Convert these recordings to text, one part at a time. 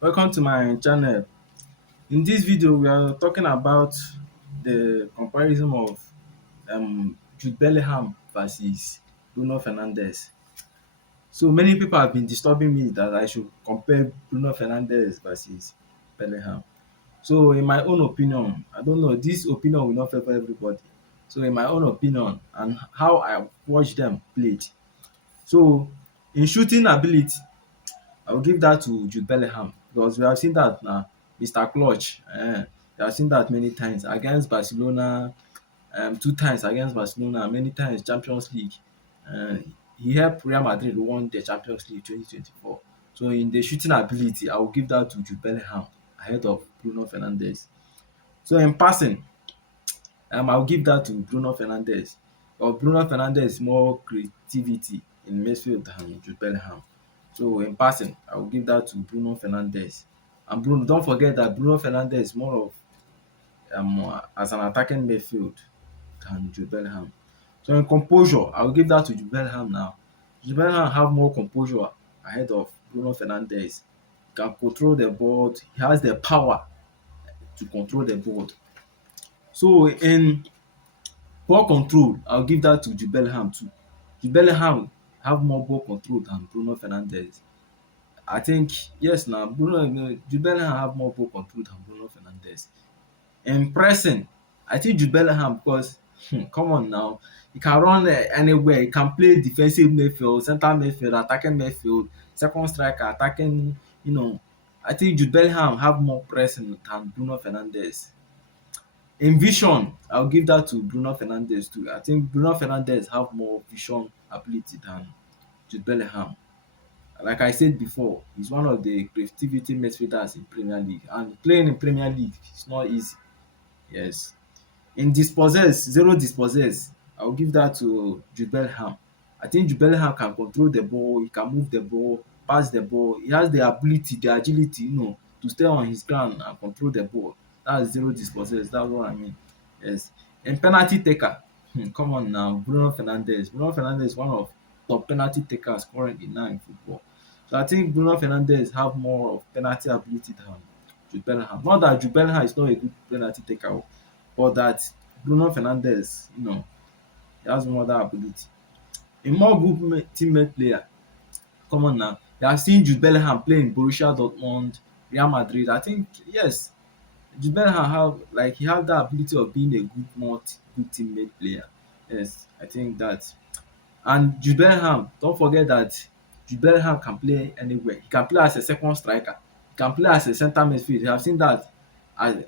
Welcome to my channel. In this video, we are talking about the comparison of Jude Bellingham versus Bruno Fernandes. So many people have been disturbing me that I should compare Bruno Fernandes versus Bellingham. So in my own opinion, I don't know, this opinion will not favor everybody. So in my own opinion and how I watch them played. So in shooting ability, I will give that to Jude Bellingham because we have seen that now, Mr. Clutch. We have seen that many times against Barcelona, two times against Barcelona, many times Champions League. Uh, he helped Real Madrid won the Champions League 2024. So in the shooting ability, I will give that to Jude Bellingham ahead of Bruno Fernandes. So in passing, I will give that to Bruno Fernandes. But Bruno Fernandes more creativity in midfield than Jude Bellingham. So in passing, I will give that to Bruno Fernandes. And Bruno, don't forget that Bruno Fernandes is more of as an attacking midfield than Jude Bellingham. So in composure, I will give that to Jude Bellingham now. Jude Bellingham have more composure ahead of Bruno Fernandes. He can control the ball. He has the power to control the ball. So in ball control, I'll give that to Jude Bellingham too. Jude Bellingham have more ball control than Bruno Fernandes. I think yes now Jude Bellingham have more ball control than Bruno Fernandes. In pressing, I think Jude Bellingham because come on now, he can run anywhere. He can play defensive midfield, center midfield, attacking midfield, second striker, attacking. You know, I think Jude Bellingham have more pressing than Bruno Fernandes. In vision, I'll give that to Bruno Fernandes too. I think Bruno Fernandes have more vision ability than Jude Bellingham. Like I said before, he's one of the creativity midfielders in Premier League, and playing in Premier League is not easy. Yes. In dispossess, zero dispossess, I'll give that to Jude Bellingham. I think Jude Bellingham can control the ball, he can move the ball, pass the ball. He has the ability, the agility, to stay on his ground and control the ball. That's zero dispossess. That's what I mean. Yes. In penalty taker, come on now, Bruno Fernandes. Bruno Fernandes is one of top penalty takers currently now in football. So I think Bruno Fernandes have more of penalty ability than Jude Bellingham. Not that Jude Bellingham is not a good penalty taker, but that Bruno Fernandes, he has more that ability. A more good teammate player, come on now. You have seen Jude Bellingham play in Borussia Dortmund, Real Madrid. I think yes, Jude Bellingham he have that ability of being a good teammate player. Yes, I think that. And Jude Bellingham, don't forget that Jude Bellingham can play anywhere. He can play as a second striker. He can play as a centre midfield. You have seen that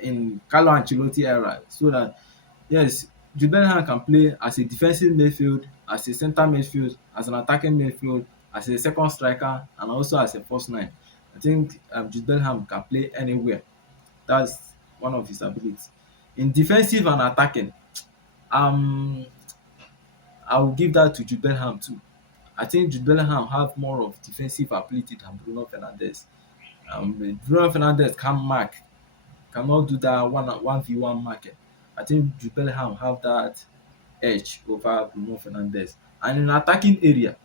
in Carlo Ancelotti era. So that yes, Jude Bellingham can play as a defensive midfield, as a centre midfield, as an attacking midfield, as a second striker, and also as a first nine. I think Jude Bellingham can play anywhere. That's one of his abilities. In defensive and attacking, um I will give that to Jude Bellingham too. I think Jude Bellingham have more of defensive ability than Bruno Fernandes. Bruno Fernandes can mark, cannot do that one v one marking. I think Jude Bellingham have that edge over Bruno Fernandes. And in attacking area,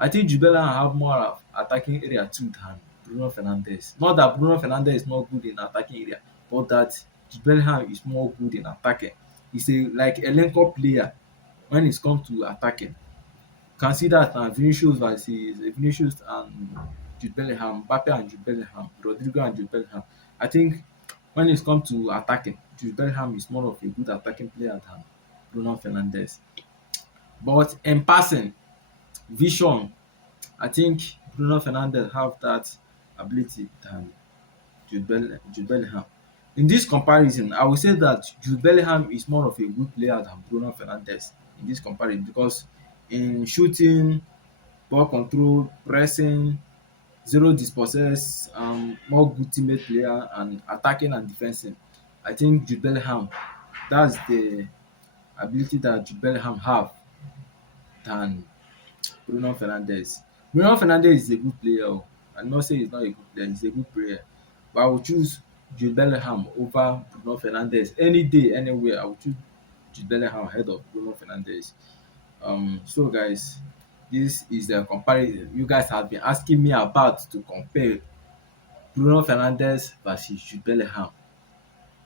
I think Jude Bellingham have more of attacking area too than Bruno Fernandes. Not that Bruno Fernandes is not good in attacking area, but that Jude Bellingham is more good in attacking. He's like a link-up player when it comes to attacking. Can see that now Vinicius and Jude Bellingham, Mbappe and Jude Bellingham, Rodrigo and Jude Bellingham. I think when it comes to attacking, Jude Bellingham is more of a good attacking player than Bruno Fernandes. But in passing, vision, I think Bruno Fernandes have that ability than Jude Bellingham. In this comparison, I would say that Jude Bellingham is more of a good player than Bruno Fernandes in this comparison because in shooting, ball control, pressing, zero dispossess, more good teammate player and attacking and defending. I think Jude Bellingham, that's the ability that Jude Bellingham have than Bruno Fernandes. Bruno Fernandes is a good player. I'm not saying he's not a good player, he's a good player. But I will choose Jude Bellingham over Bruno Fernandes any day, anywhere. I will choose Jude Bellingham ahead of Bruno Fernandes. So guys, this is the comparison you guys have been asking me about to compare Bruno Fernandes versus Jude Bellingham.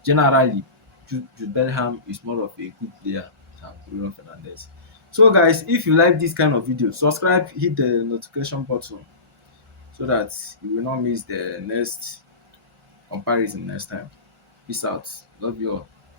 Generally, Jude Bellingham is more of a good player than Bruno Fernandes. So guys, if you like this kind of video, subscribe, hit the notification button so that you will not miss the next comparison next time. Peace out. Love you all.